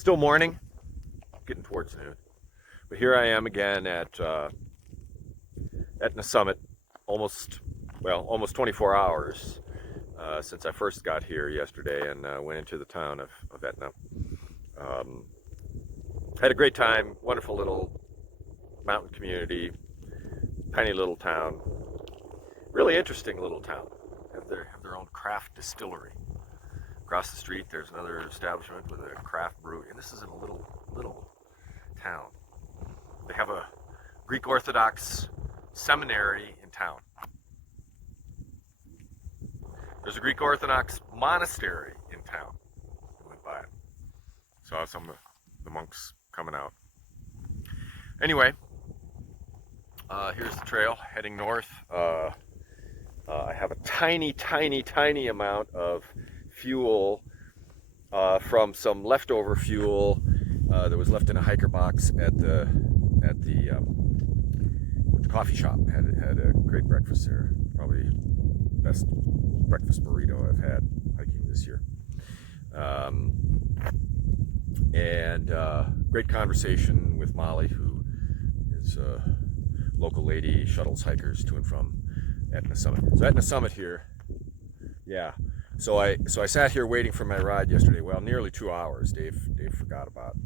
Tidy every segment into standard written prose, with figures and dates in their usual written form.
Still morning, getting towards noon. But here I am again at Etna Summit, almost 24 hours since I first got here yesterday and went into the town of Etna. Had a great time, wonderful little mountain community, tiny little town, really interesting little town. Have their own craft distillery. Across the street, there's another establishment with a craft brewery, and this is in a little town. They have a Greek Orthodox seminary in town. There's a Greek Orthodox monastery in town. I went by it. Saw some of the monks coming out. Anyway, here's the trail heading north. I have a tiny amount of fuel from some leftover fuel that was left in a hiker box at the coffee shop. Had a great breakfast there. Probably best breakfast burrito I've had hiking this year. And great conversation with Molly, who is a local lady, shuttles hikers to and from Etna Summit. So Etna Summit here, yeah. So I sat here waiting for my ride yesterday. Well, nearly 2 hours. Dave forgot about.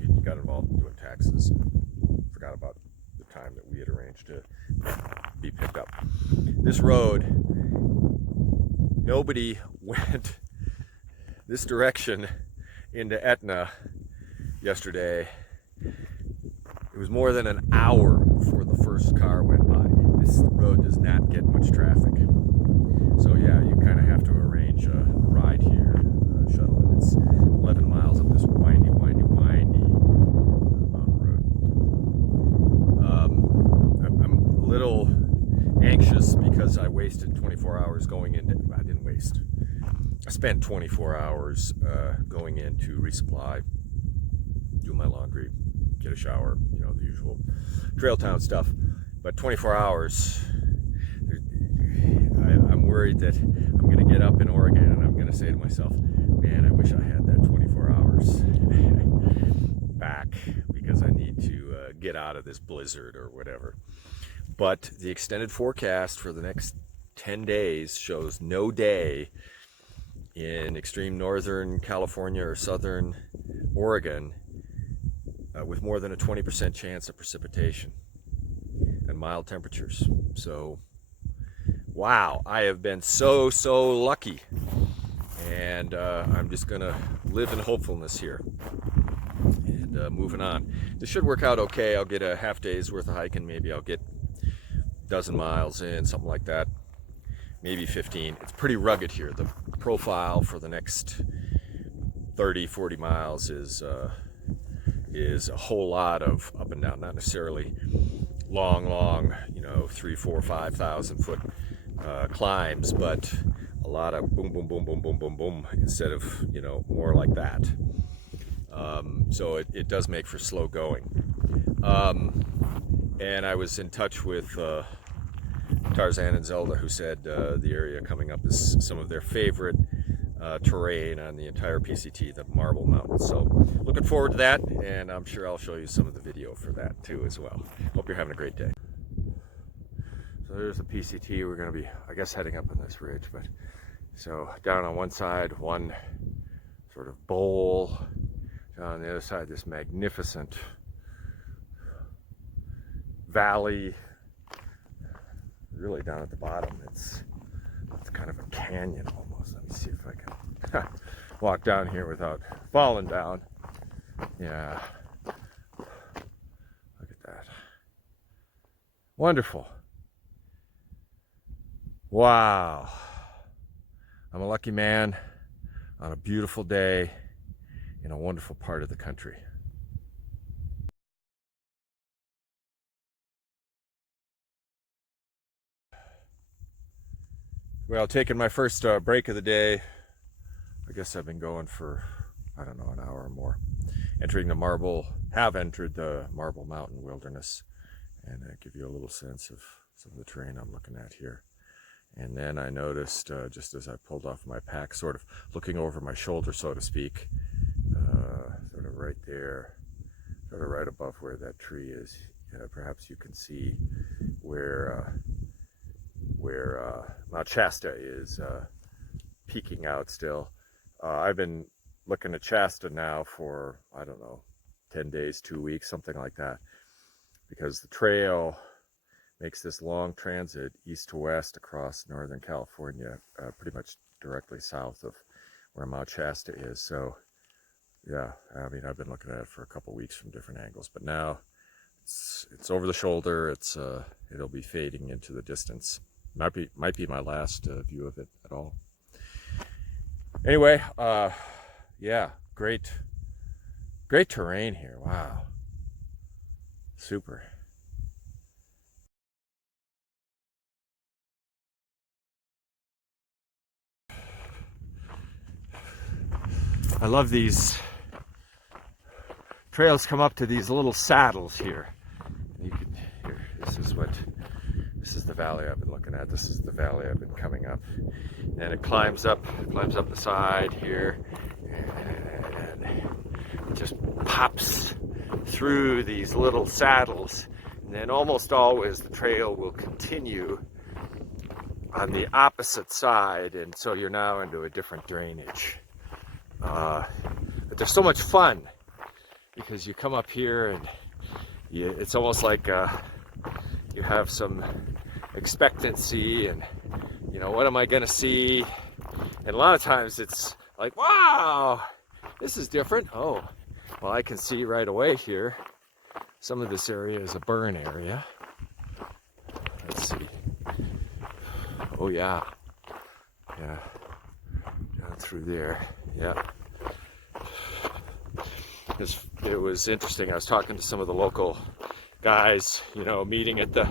He got involved in doing taxes. Forgot about the time that we had arranged to be picked up. This road, nobody went this direction into Etna yesterday. It was more than an hour before the first car went by. This road does not get much traffic. So yeah, you kind of have to arrange a ride here, shuttle. It's 11 miles up this windy mountain road. I'm a little anxious because I wasted 24 hours going into, I didn't waste. I spent 24 hours going in to resupply, do my laundry, get a shower, you know, the usual trail town stuff. But 24 hours, I'm worried that I'm going to get up in Oregon and I'm going to say to myself, man, I wish I had that 24 hours back because I need to get out of this blizzard or whatever. But the extended forecast for the next 10 days shows no day in extreme northern California or southern Oregon with more than a 20% chance of precipitation and mild temperatures. So wow, I have been so lucky, and I'm just gonna live in hopefulness here and moving on. This should work out okay. I'll get a half day's worth of hiking. Maybe I'll get a dozen miles in, something like that, maybe 15. It's pretty rugged here. The profile for the next 30-40 miles is a whole lot of up and down, not necessarily long, you know, 3,000, 4,000, 5,000 foot climbs, but a lot of boom instead of, you know, more like that. So it does make for slow going. And I was in touch with Tarzan and Zelda, who said the area coming up is some of their favorite terrain on the entire PCT, the Marble Mountains. So looking forward to that, and I'm sure I'll show you some of the video for that too as well. Hope you're having a great day. So there's the PCT. We're going to be, I guess, heading up on this ridge, but so down on one side, one sort of bowl, down on the other side, this magnificent valley. Really down at the bottom, it's kind of a canyon almost. Let me see if I can walk down here without falling down. Yeah, look at that. Wonderful. Wow. I'm a lucky man on a beautiful day in a wonderful part of the country. Well, taking my first break of the day. I guess I've been going for, I don't know, an hour or more. Have entered the Marble Mountain Wilderness, and give you a little sense of some of the terrain I'm looking at here. And then I noticed, just as I pulled off my pack, sort of looking over my shoulder, so to speak, right there, sort of right above where that tree is. Perhaps you can see where Mount Shasta is peeking out still. I've been looking at Shasta now for, I don't know, 10 days, 2 weeks, something like that, because the trail makes this long transit east to west across Northern California, pretty much directly south of where Mount Shasta is. So yeah, I mean, I've been looking at it for a couple weeks from different angles, but now it's over the shoulder. It'll be fading into the distance. Might be my last view of it at all. Anyway, yeah, great terrain here. Wow, super. I love these trails. Come up to these little saddles here. You can here. This is the valley I've been looking at. This is the valley I've been coming up, and it climbs up the side here, and it just pops through these little saddles, and then almost always the trail will continue on the opposite side, and so you're now into a different drainage. But they're so much fun because you come up here and it's almost like you have some expectancy, and you know, what am I gonna see? And a lot of times it's like, wow, this is different. Oh, well, I can see right away here some of this area is a burn area. Let's see. Oh yeah, down through there. Yeah, it was interesting. I was talking to some of the local guys, you know, meeting at the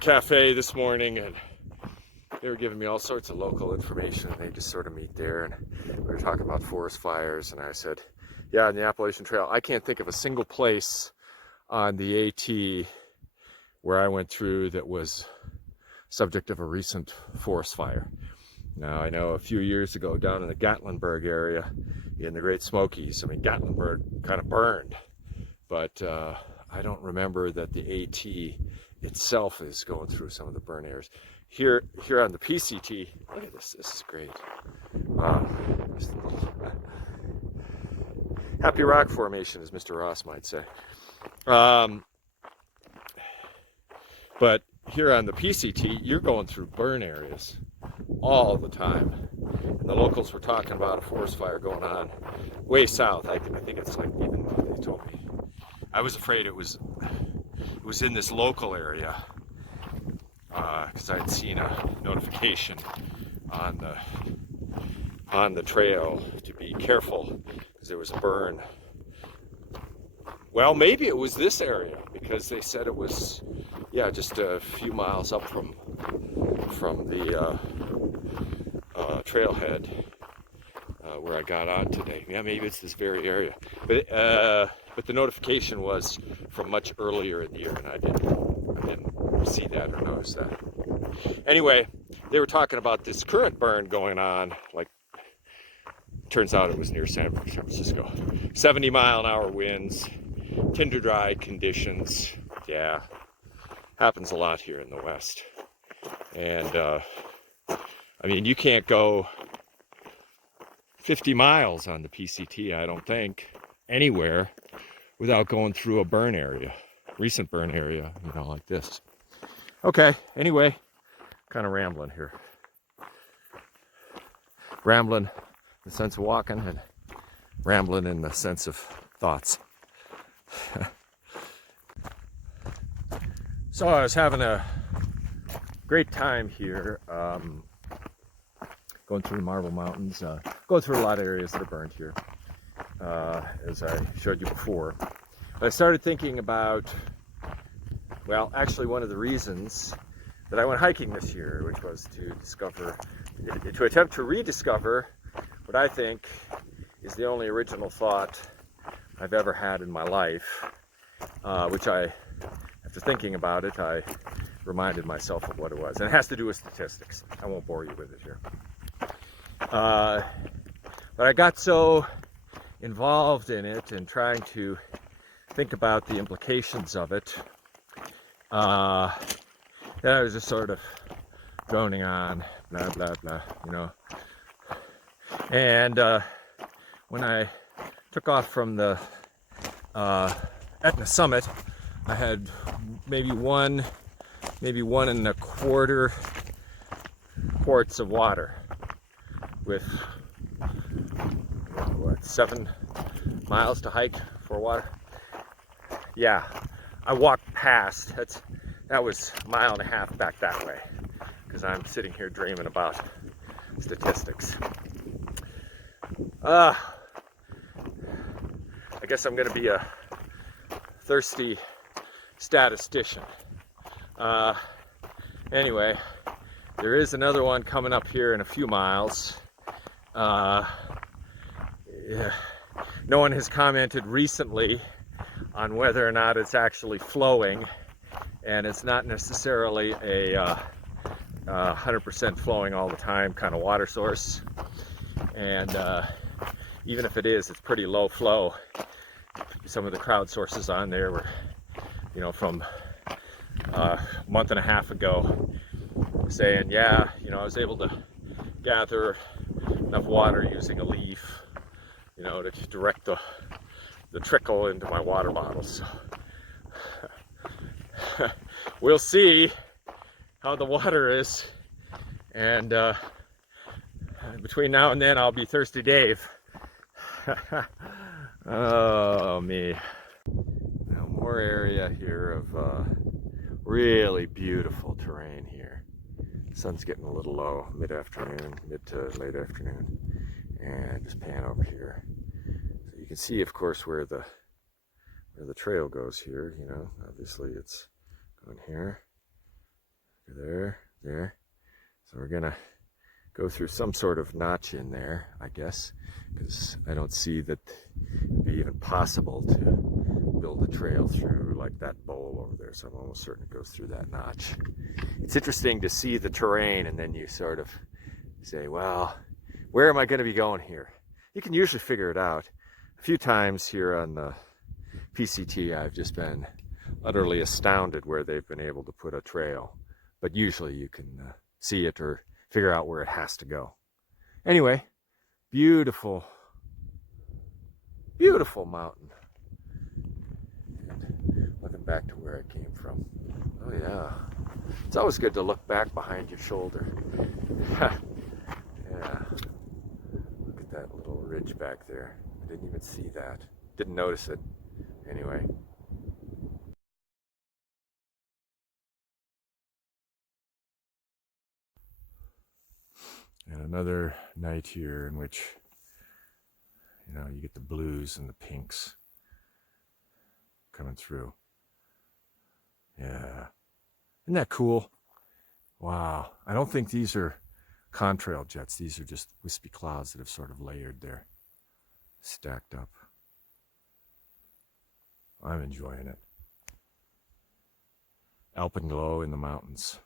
cafe this morning, and they were giving me all sorts of local information. They just sort of meet there, and we were talking about forest fires, and I said, yeah, on the Appalachian Trail, I can't think of a single place on the AT where I went through that was subject of a recent forest fire. Now, I know a few years ago down in the Gatlinburg area in the Great Smokies, I mean, Gatlinburg kind of burned, but I don't remember that the AT itself is going through some of the burn areas. Here on the PCT, look at this, this is great. Wow. Happy rock formation, as Mr. Ross might say. But here on the PCT, you're going through burn areas all the time. And the locals were talking about a forest fire going on way south. I think it's like, even they told me. I was afraid it was in this local area, because I had seen a notification on the trail to be careful because there was a burn. Well, maybe it was this area, because they said it was, yeah, just a few miles up from the trailhead where I got on today. Yeah, maybe it's this very area. But the notification was from much earlier in the year, and I didn't see that or notice that. Anyway, they were talking about this current burn going on, like, turns out it was near San Francisco. 70-mile-an-hour winds, tinder dry conditions. Yeah, happens a lot here in the West. And I mean, you can't go 50 miles on the PCT, I don't think, anywhere without going through a burn area, recent burn area, you know, like this. Okay, anyway, kind of rambling here. Rambling in the sense of walking, and rambling in the sense of thoughts. So I was having a great time here, going through the Marble Mountains, going through a lot of areas that are burned here, as I showed you before. But I started thinking about, well, actually one of the reasons that I went hiking this year, which was to attempt to rediscover what I think is the only original thought I've ever had in my life, which after thinking about it, I reminded myself of what it was. And it has to do with statistics. I won't bore you with it here. But I got so involved in it and trying to think about the implications of it, then I was just sort of droning on, blah, blah, blah, you know. And when I took off from the Etna summit, I had maybe 1.25 quarts of water with, what, 7 miles to hike for water. Yeah, I walked past, that was 1.5 miles back that way, because I'm sitting here dreaming about statistics. I guess I'm going to be a thirsty statistician. Anyway, there is another one coming up here in a few miles. Yeah. No one has commented recently on whether or not it's actually flowing, and it's not necessarily a 100% flowing all the time kind of water source. And even if it is, it's pretty low flow. Some of the crowd sources on there were, you know, from a month and a half ago, saying, yeah, you know, I was able to gather enough water using a leaf, you know, to direct the trickle into my water bottles. We'll see how the water is, and between now and then I'll be Thirsty Dave. Oh, me. Now more area here of really beautiful terrain here. Sun's getting a little low, mid to late afternoon, and just pan over here. So you can see, of course, where the trail goes here. You know, obviously it's going here, there. So we're gonna go through some sort of notch in there, I guess, because I don't see that it'd be even possible to build a trail through like that bowl over there. So I'm almost certain it goes through that notch. It's interesting to see the terrain, and then you sort of say, well, where am I going to be going here? You can usually figure it out. A few times here on the PCT, I've just been utterly astounded where they've been able to put a trail, but usually you can see it or figure out where it has to go. Anyway, beautiful, beautiful mountain. And looking back to where I came from. Oh yeah, it's always good to look back behind your shoulder. Yeah, look at that little ridge back there. I didn't even see that. Didn't notice it. Anyway. And another night here in which, you know, you get the blues and the pinks coming through. Yeah. Isn't that cool? Wow. I don't think these are contrail jets. These are just wispy clouds that have sort of layered there, stacked up. I'm enjoying it. Alpenglow in the mountains.